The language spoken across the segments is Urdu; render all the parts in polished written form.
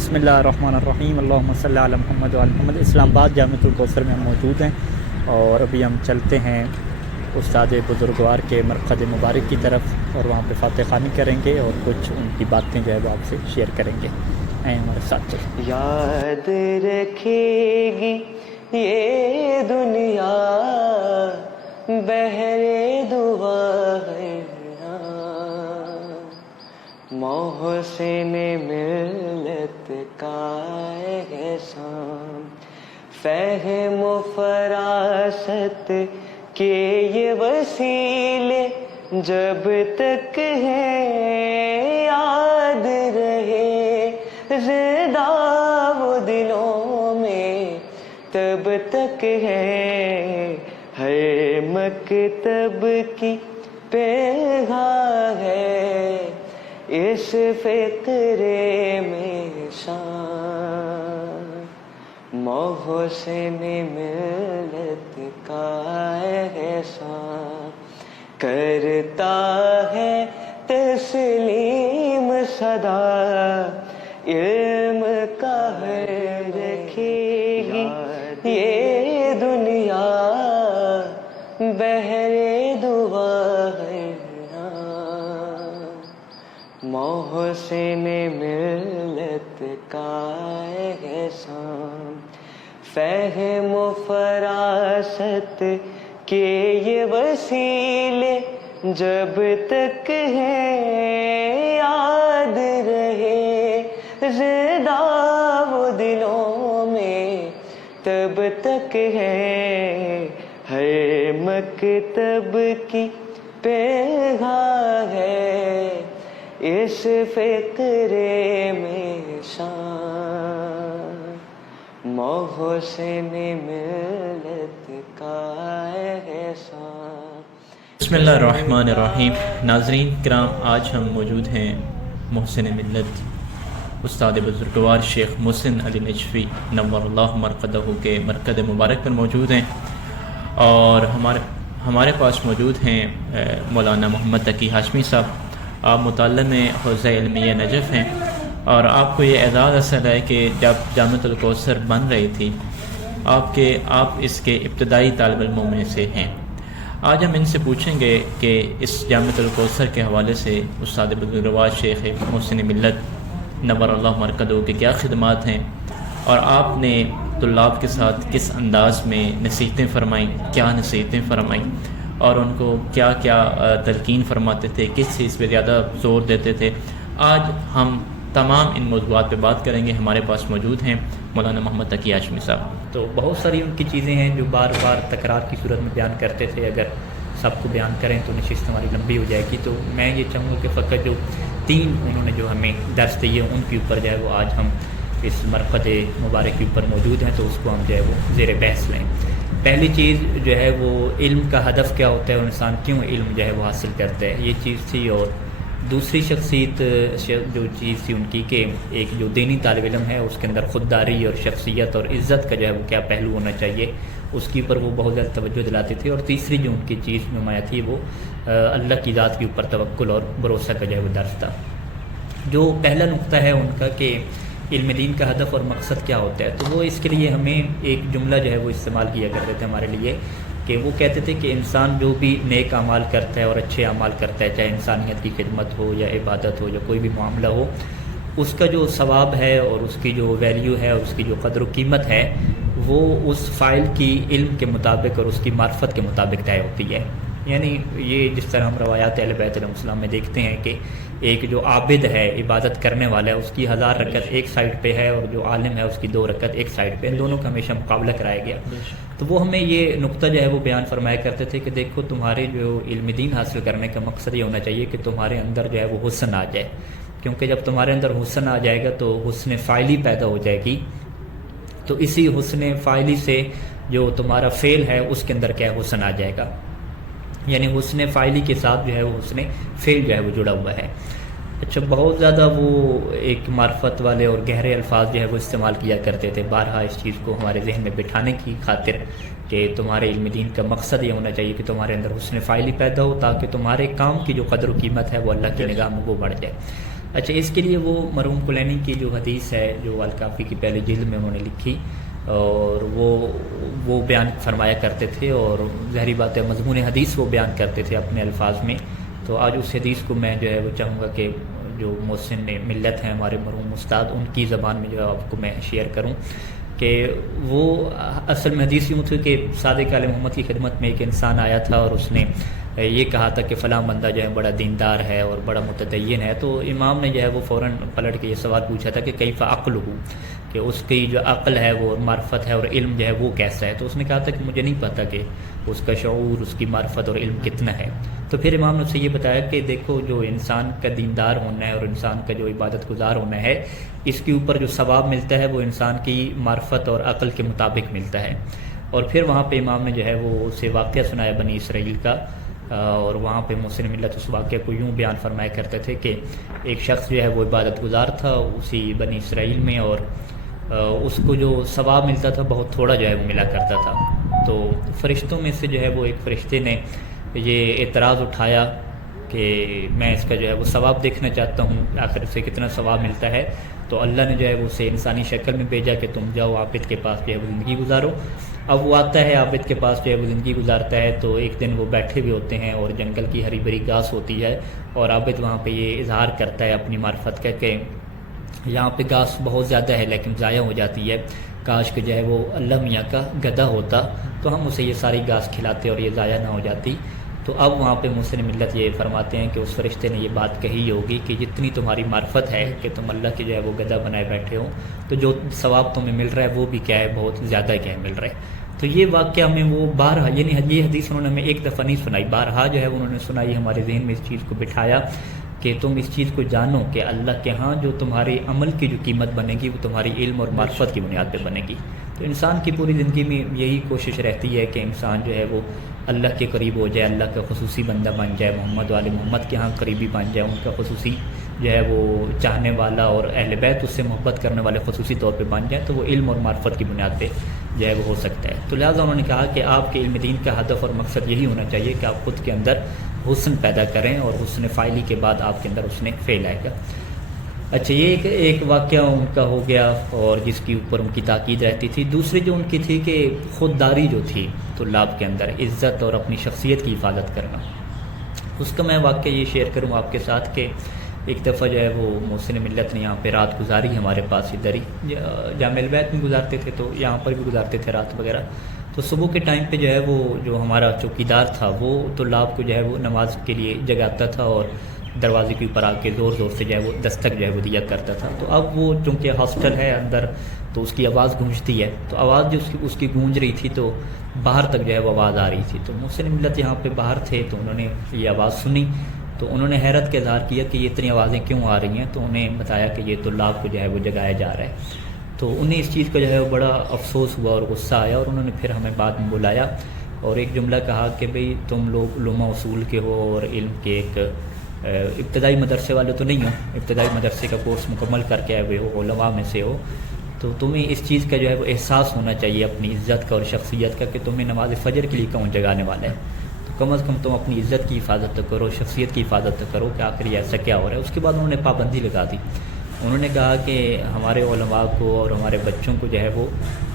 بسم اللہ الرحمن الرحیم، اللہم صلی علی محمد وعلی محمد۔ اسلام آباد جامعۃ الکوثر میں ہم موجود ہیں اور ابھی ہم چلتے ہیں استاد بزرگوار کے مرقد مبارک کی طرف اور وہاں پہ فاتح خوانی کریں گے اور کچھ ان کی باتیں جو ہے وہ آپ سے شیئر کریں گے۔ ہمارے ساتھ چلیں۔ یاد رکھے گی یہ دنیا بہرے دعا ہے، محسن ملت کا احسان، فہم و فراست کے یہ وسیلے جب تک ہیں یاد رہے زندہ وہ دلوں میں تب تک ہے، ہر مکتب کی پیغام ہے اس فقرے میں شان، محسن ملت کا احسان، کرتا ہے تسلیم صدا علم کا ہر رکھے گی یہ دنیا بہرے دعا ہے، محسن ملت کا احسان، فہم و فراست کے یہ وسیلے جب تک ہیں یاد رہے زندہ وہ دلوں میں تب تک ہے، ہر مکتب کی پیغام ہے اس فقرے میں شان، محسن ملت کا احسان۔ بسم اللہ الرحمن الرحیم۔ ناظرین کرام، آج ہم موجود ہیں محسن ملت استاد بزرگوار شیخ محسن علی نجفی نور اللہ مرقدہ کے مرکز مبارک پر موجود ہیں، اور ہمارے پاس موجود ہیں مولانا محمد تقی ہاشمی صاحب۔ آپ متعلم حوزہ علمیہ نجف ہیں اور آپ کو یہ اعزاز حاصل ہے کہ جب جامعۃ الکوثر بن رہی تھی آپ اس کے ابتدائی طالب علموں میں سے ہیں۔ آج ہم ان سے پوچھیں گے کہ اس جامعۃ الکوثر کے حوالے سے استاد بزرگوار شیخ محسن ملت نور اللہ مرقدہ کی کیا خدمات ہیں، اور آپ نے طلاب کے ساتھ کس انداز میں نصیحتیں فرمائیں، کیا نصیحتیں فرمائیں، اور ان کو کیا کیا تلقین فرماتے تھے، کس چیز پہ زیادہ زور دیتے تھے۔ آج ہم تمام ان موضوعات پہ بات کریں گے۔ ہمارے پاس موجود ہیں مولانا محمد تقی ہاشمی صاحب۔ تو بہت ساری ان کی چیزیں ہیں جو بار بار تکرار کی صورت میں بیان کرتے تھے، اگر سب کو بیان کریں تو نشست ہماری لمبی ہو جائے گی، تو میں یہ چاہوں گا کہ فقط جو 3 انہوں نے جو ہمیں درس دیے ان کے اوپر جو ہے وہ آج ہم اس مرقد مبارک کے اوپر موجود ہیں، تو اس کو ہم جو ہے وہ زیر بحث لیں۔ پہلی چیز جو ہے وہ علم کا ہدف کیا ہوتا ہے اور انسان کیوں علم جو ہے وہ حاصل کرتا ہے، یہ چیز تھی۔ اور دوسری شخصیت جو چیز تھی ان کی کہ ایک جو دینی طالب علم ہے اس کے اندر خودداری اور شخصیت اور عزت کا جو ہے وہ کیا پہلو ہونا چاہیے، اس کے اوپر وہ بہت زیادہ توجہ دلاتے تھے۔ اور تیسری جو ان کی چیز نمایاں تھی وہ اللہ کی ذات کے اوپر توکل اور بھروسہ کا جو ہے وہ درس تھا۔ جو پہلا نقطہ ہے ان کا کہ علم دین کا ہدف اور مقصد کیا ہوتا ہے، تو وہ اس کے لیے ہمیں ایک جملہ جو ہے وہ استعمال کیا کرتے تھے ہمارے لیے، کہ وہ کہتے تھے کہ انسان جو بھی نیک اعمال کرتا ہے اور اچھے اعمال کرتا ہے، چاہے انسانیت کی خدمت ہو یا عبادت ہو یا کوئی بھی معاملہ ہو، اس کا جو ثواب ہے اور اس کی جو ویلیو ہے اور اس کی جو قدر و قیمت ہے وہ اس فاعل کی علم کے مطابق اور اس کی معرفت کے مطابق طے ہوتی ہے۔ یعنی یہ جس طرح ہم روایات اہل بیت علیہ السلام میں دیکھتے ہیں کہ ایک جو عابد ہے، عبادت کرنے والا ہے، اس کی 1000 رکعت ایک سائڈ پہ ہے، اور جو عالم ہے اس کی 2 رکعت ایک سائڈ پہ، ان دونوں کا ہمیشہ مقابلہ کرایا گیا۔ تو وہ ہمیں یہ نقطہ جو ہے وہ بیان فرمایا کرتے تھے کہ دیکھو، تمہارے جو علم دین حاصل کرنے کا مقصد یہ ہونا چاہیے کہ تمہارے اندر جو ہے وہ حسن آ جائے، کیونکہ جب تمہارے اندر حسن آ جائے گا تو حسن فاعلی پیدا ہو جائے گی، تو اسی حسن فاعلی سے جو تمہارا فعل ہے اس کے اندر کیا حسن آ جائے گا، یعنی حسن فاعلی کے ساتھ جو ہے وہ حسن فعل جو ہے وہ جڑا ہوا ہے۔ اچھا، بہت زیادہ وہ ایک معرفت والے اور گہرے الفاظ جو ہے وہ استعمال کیا کرتے تھے بارہا اس چیز کو ہمارے ذہن میں بٹھانے کی خاطر کہ تمہارے علم دین کا مقصد یہ ہونا چاہیے کہ تمہارے اندر حسن فاعلی پیدا ہو، تاکہ تمہارے کام کی جو قدر و قیمت ہے وہ اللہ کی نگاہ میں وہ بڑھ جائے۔ اچھا، اس کے لیے وہ مرحوم کلینی کی جو حدیث ہے جو الکافی کی پہلے جلد میں انہوں نے لکھی، اور وہ بیان فرمایا کرتے تھے، اور ظاہری بات ہے مضمون حدیث وہ بیان کرتے تھے اپنے الفاظ میں. تو آج اس حدیث کو میں جو ہے وہ چاہوں گا کہ جو محسن ملت ہیں ہمارے مرحوم استاد، ان کی زبان میں جو ہے آپ کو میں شیئر کروں کہ وہ اصل میں حدیث یوں تھی کہ صادق علیہ محمد کی خدمت میں ایک انسان آیا تھا اور اس نے یہ کہا تھا کہ فلاں بندہ جو ہے بڑا دیندار ہے اور بڑا متدین ہے. تو امام نے جو ہے وہ فوراً پلٹ کے یہ سوال پوچھا تھا کہ کیف عقلہ، کہ اس کی جو عقل ہے وہ معرفت ہے اور علم جو ہے وہ کیسا ہے. تو اس نے کہا تھا کہ مجھے نہیں پتہ کہ اس کا شعور، اس کی معرفت اور علم کتنا ہے. تو پھر امام نے اسے یہ بتایا کہ دیکھو جو انسان کا دیندار ہونا ہے اور انسان کا جو عبادت گزار ہونا ہے، اس کے اوپر جو ثواب ملتا ہے وہ انسان کی معرفت اور عقل کے مطابق ملتا ہے. اور پھر وہاں پہ امام نے جو ہے وہ اسے واقعہ سنایا بنی اسرائیل کا، اور وہاں پہ محسن ملت اس واقعہ کو یوں بیان فرمایا کرتے تھے کہ ایک شخص جو ہے وہ عبادت گزار تھا اسی بنی اسرائیل میں، اور اس کو جو ثواب ملتا تھا بہت تھوڑا جو ہے وہ ملا کرتا تھا. تو فرشتوں میں سے جو ہے وہ ایک فرشتے نے یہ اعتراض اٹھایا کہ میں اس کا جو ہے وہ ثواب دیکھنا چاہتا ہوں، آخر سے کتنا ثواب ملتا ہے. تو اللہ نے جو ہے وہ اسے انسانی شکل میں بھیجا کہ تم جاؤ عابد کے پاس جو ہے وہ زندگی گزارو. اب وہ آتا ہے عابد کے پاس جو ہے وہ زندگی گزارتا ہے. تو ایک دن وہ بیٹھے ہوئے ہوتے ہیں اور جنگل کی ہری بھری گھاس ہوتی ہے، اور عابد وہاں پہ یہ اظہار کرتا ہے اپنی معرفت کا کہ یہاں پہ گھاس بہت زیادہ ہے لیکن ضائع ہو جاتی ہے، کاش کہ جو ہے وہ اللہ میاں کا گدھا ہوتا تو ہم اسے یہ ساری گھاس کھلاتے اور یہ ضائع نہ ہو جاتی. تو اب وہاں پہ محسن ملت یہ فرماتے ہیں کہ اس فرشتے نے یہ بات کہی ہوگی کہ جتنی تمہاری معرفت ہے کہ تم اللہ کی جو ہے وہ گدھا بنائے بیٹھے ہو، تو جو ثواب تمہیں مل رہا ہے وہ بھی کیا ہے، بہت زیادہ کیا ہے مل رہا ہے. تو یہ واقعہ ہمیں وہ بارہا، یعنی یہ حدیث انہوں نے ہمیں ایک دفعہ نہیں سنائی، بارہا جو ہے انہوں نے سنائی، ہمارے ذہن میں اس چیز کو بٹھایا کہ تم اس چیز کو جانو کہ اللہ کے ہاں جو تمہارے عمل کی جو قیمت بنے گی وہ تمہاری علم اور معرفت کی بنیاد پہ بنے گی. تو انسان کی پوری زندگی میں یہی کوشش رہتی ہے کہ انسان جو ہے وہ اللہ کے قریب ہو جائے، اللہ کا خصوصی بندہ بن جائے، محمد والے محمد کے ہاں قریبی بن جائے، ان کا خصوصی جو ہے وہ چاہنے والا، اور اہل بیت اس سے محبت کرنے والے خصوصی طور پہ بن جائے، تو وہ علم اور معرفت کی بنیاد پہ جو ہے وہ ہو سکتا ہے. تو لہٰذا انہوں نے کہا کہ آپ کے علم دین کا ہدف اور مقصد یہی ہونا چاہیے کہ آپ خود کے اندر حسن پیدا کریں، اور حسن فاعلی کے بعد آپ کے اندر حسن فعل آئے گا. اچھا، یہ ایک واقعہ ان کا ہو گیا اور جس کے اوپر ان کی تاکید رہتی تھی. دوسری جو ان کی تھی کہ خودداری جو تھی طلاب کے اندر، عزت اور اپنی شخصیت کی حفاظت کرنا. اس کا میں واقعہ یہ شیئر کروں آپ کے ساتھ کہ ایک دفعہ جو ہے وہ محسن ملت نے یہاں پہ رات گزاری ہمارے پاس ادھر ہی جامع البیت میں گزارتے تھے، تو یہاں پر بھی گزارتے تھے رات وغیرہ. تو صبح کے ٹائم پہ جو ہے وہ جو ہمارا چوکیدار تھا وہ طلاب کو جو ہے وہ نماز کے لیے جگاتا تھا اور دروازے کے اوپر آ کے زور زور سے جو ہے وہ دستک جو ہے وہ دیا کرتا تھا. تو اب وہ چونکہ ہاسٹل ہے اندر تو اس کی آواز گونجتی ہے، تو آواز جو اس کی گونج رہی تھی تو باہر تک جو ہے وہ آواز آ رہی تھی. تو محسن ملت یہاں پہ باہر تھے تو انہوں نے یہ آواز سنی، تو انہوں نے حیرت کا اظہار کیا کہ یہ اتنی آوازیں کیوں آ رہی ہیں. تو انہیں بتایا کہ یہ طلاب کو جو ہے وہ جگایا جا رہا ہے. تو انہیں اس چیز کا جو ہے وہ بڑا افسوس ہوا اور غصہ آیا، اور انہوں نے پھر ہمیں بعد میں بلایا اور ایک جملہ کہا کہ بھئی تم لوگ علوم اصول کے ہو اور علم کے ایک ابتدائی مدرسے والے تو نہیں ہو، ابتدائی مدرسے کا کورس مکمل کر کے آئے ہوئے ہو، علماء میں سے ہو، تو تمہیں اس چیز کا جو ہے وہ احساس ہونا چاہیے اپنی عزت کا اور شخصیت کا کہ تمہیں نماز فجر کے لیے کون جگانے والا ہے. تو کم از کم تم اپنی عزت کی حفاظت تو کرو، شخصیت کی حفاظت تو کرو کہ آخر یہ ایسا کیا ہو رہا ہے. اس کے بعد انہوں نے پابندی لگا دی. انہوں نے کہا کہ ہمارے علماء کو اور ہمارے بچوں کو جو ہے وہ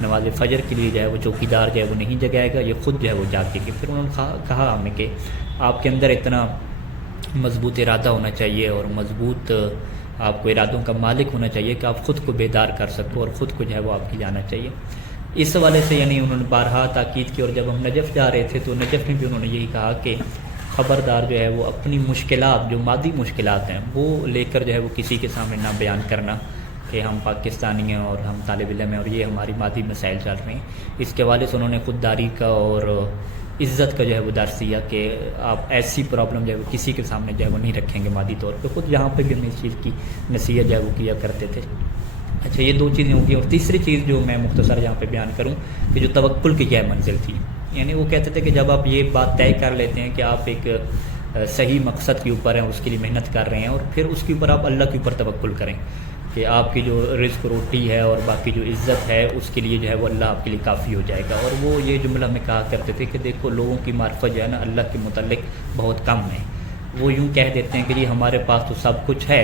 نماز فجر کے لیے جو ہے وہ چوکیدار جو ہے وہ نہیں جگائے گا، یہ خود جو ہے وہ جاگے گا. پھر انہوں نے کہا ہمیں کہ آپ کے اندر اتنا مضبوط ارادہ ہونا چاہیے اور مضبوط آپ کو ارادوں کا مالک ہونا چاہیے کہ آپ خود کو بیدار کر سکو اور خود کو جو ہے وہ آپ کی جانا چاہیے. اس حوالے سے یعنی انہوں نے بارہا تاکید کی. اور جب ہم نجف جا رہے تھے تو نجف میں بھی انہوں نے یہی کہا کہ خبردار جو ہے وہ اپنی مشکلات، جو مادی مشکلات ہیں وہ لے کر جو ہے وہ کسی کے سامنے نہ بیان کرنا کہ ہم پاکستانی ہیں اور ہم طالب علم ہیں اور یہ ہماری مادی مسائل چل رہے ہیں. اس کے حوالے سے انہوں نے خودداری کا اور عزت کا جو ہے وہ درس دیا کہ آپ ایسی پرابلم جو ہے وہ کسی کے سامنے جو ہے وہ نہیں رکھیں گے مادی طور پہ. خود یہاں پہ بھی ہم اس چیز کی نصیحت جو ہے وہ کیا کرتے تھے. اچھا، یہ دو چیزیں ہوں گی. اور تیسری چیز جو میں مختصر یہاں پہ بیان کروں کہ جو توکل کی کیا منزل تھی، یعنی وہ کہتے تھے کہ جب آپ یہ بات طے کر لیتے ہیں کہ آپ ایک صحیح مقصد کے اوپر ہیں، اس کے لیے محنت کر رہے ہیں، اور پھر اس کے اوپر آپ اللہ کے اوپر توکل کریں کہ آپ کی جو رزق روٹی ہے اور باقی جو عزت ہے اس کے لیے جو ہے وہ اللہ آپ کے لیے کافی ہو جائے گا. اور وہ یہ جملہ میں کہا کرتے تھے کہ دیکھو لوگوں کی معرفت جو ہے نا اللہ کے متعلق بہت کم ہے. وہ یوں کہہ دیتے ہیں کہ یہ ہمارے پاس تو سب کچھ ہے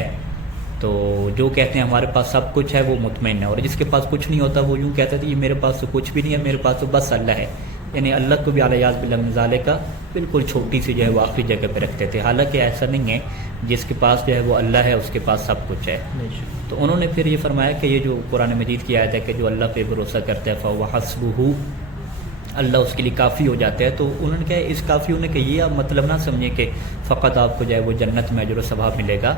تو جو کہتے ہیں ہمارے پاس سب کچھ ہے وہ مطمئن ہے، اور جس کے پاس کچھ نہیں ہوتا وہ یوں کہتا تھا یہ میرے پاس تو کچھ بھی نہیں ہے، میرے پاس تو بس اللہ ہے. یعنی اللہ کو بھی اعلیٰ باللہ من ذالک کا بالکل چھوٹی سی جو ہے وہ آخری جگہ پہ رکھتے تھے. حالانکہ ایسا نہیں ہے، جس کے پاس جو ہے وہ اللہ ہے اس کے پاس سب کچھ ہے. تو انہوں نے پھر یہ فرمایا کہ یہ جو قرآن مجید کی آیت ہے کہ جو اللہ پہ بھروسہ کرتا ہے فَهُوَ حَسْبُهُ، اللہ اس کے لیے کافی ہو جاتا ہے. تو انہوں نے کہا اس کافی ہونے کا یہ آپ مطلب نہ سمجھیں کہ فقط آپ کو جو ہے وہ جنت میں اجر و ثواب ملے گا.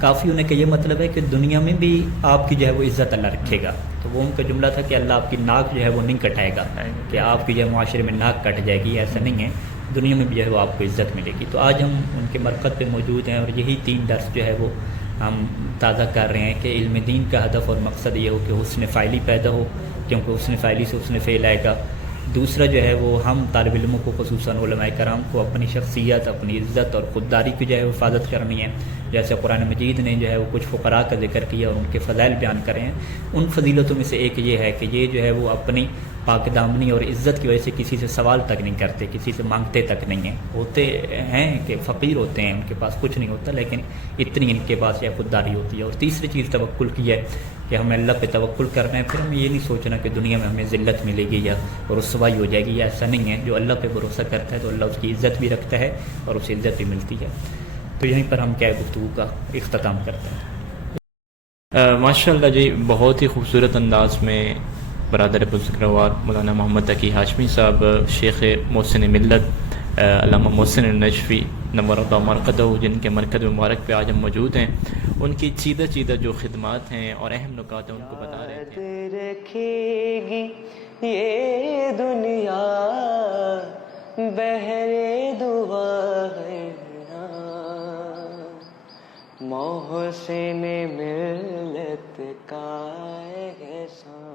کافی ہونے کا یہ مطلب ہے کہ دنیا میں بھی آپ کی جو ہے وہ عزت اللہ رکھے گا. تو وہ ان کا جملہ تھا کہ اللہ آپ کی ناک جو ہے وہ نہیں کٹائے گا کہ آپ کی جو ہے معاشرے میں ناک کٹ جائے گی، ایسا نہیں ہے، دنیا میں بھی جو ہے وہ آپ کو عزت ملے گی. تو آج ہم ان کے مرکز پہ موجود ہیں، اور یہی 3 درس جو ہے وہ ہم تازہ کر رہے ہیں کہ علم دین کا ہدف اور مقصد یہ ہو کہ حسن فعلی پیدا ہو، کیونکہ حسن فعلی سے حسن فعل آئے گا. دوسرا جو ہے وہ ہم طالب علموں کو خصوصاً علماء کرام کو اپنی شخصیت، اپنی عزت اور خودداری کی جو ہے حفاظت کرنی ہے. جیسے قرآن مجید نے جو ہے وہ کچھ فقراء کا ذکر کیا اور ان کے فضائل بیان کرے ہیں. ان فضیلتوں میں سے ایک یہ ہے کہ یہ جو ہے وہ اپنی پاک دامنی اور عزت کی وجہ سے کسی سے سوال تک نہیں کرتے، کسی سے مانگتے تک نہیں ہیں. ہوتے ہیں کہ فقیر ہوتے ہیں، ان کے پاس کچھ نہیں ہوتا، لیکن اتنی ان کے پاس یہ خودداری ہوتی ہے. اور تیسری چیز توکل کی ہے کہ ہمیں اللہ پہ توکل کرنا ہے. پھر ہمیں یہ نہیں سوچنا کہ دنیا میں ہمیں ذلت ملے گی یا رسوائی ہو جائے گی، ایسا نہیں ہے. جو اللہ پہ بھروسہ کرتا ہے تو اللہ اس کی عزت بھی رکھتا ہے اور اسے عزت بھی ملتی ہے. تو یہیں پر ہم کیا گفتگو کا اختتام کرتے ہیں. ماشاء اللہ جی، بہت ہی خوبصورت انداز میں برادر بزرگوار مولانا محمد تقی ہاشمی صاحب، شیخ محسن ملت علامہ محسن النجفی نور اللہ مرقدہ، جن کے مرکز مبارک پہ آج ہم موجود ہیں، ان کی چیدہ جو خدمات ہیں اور اہم نکات ہیں ان کو بتا رہے تھے. یاد رکھے گی یہ دنیا بہرے دعا ہے، محسن ملت کا احسان.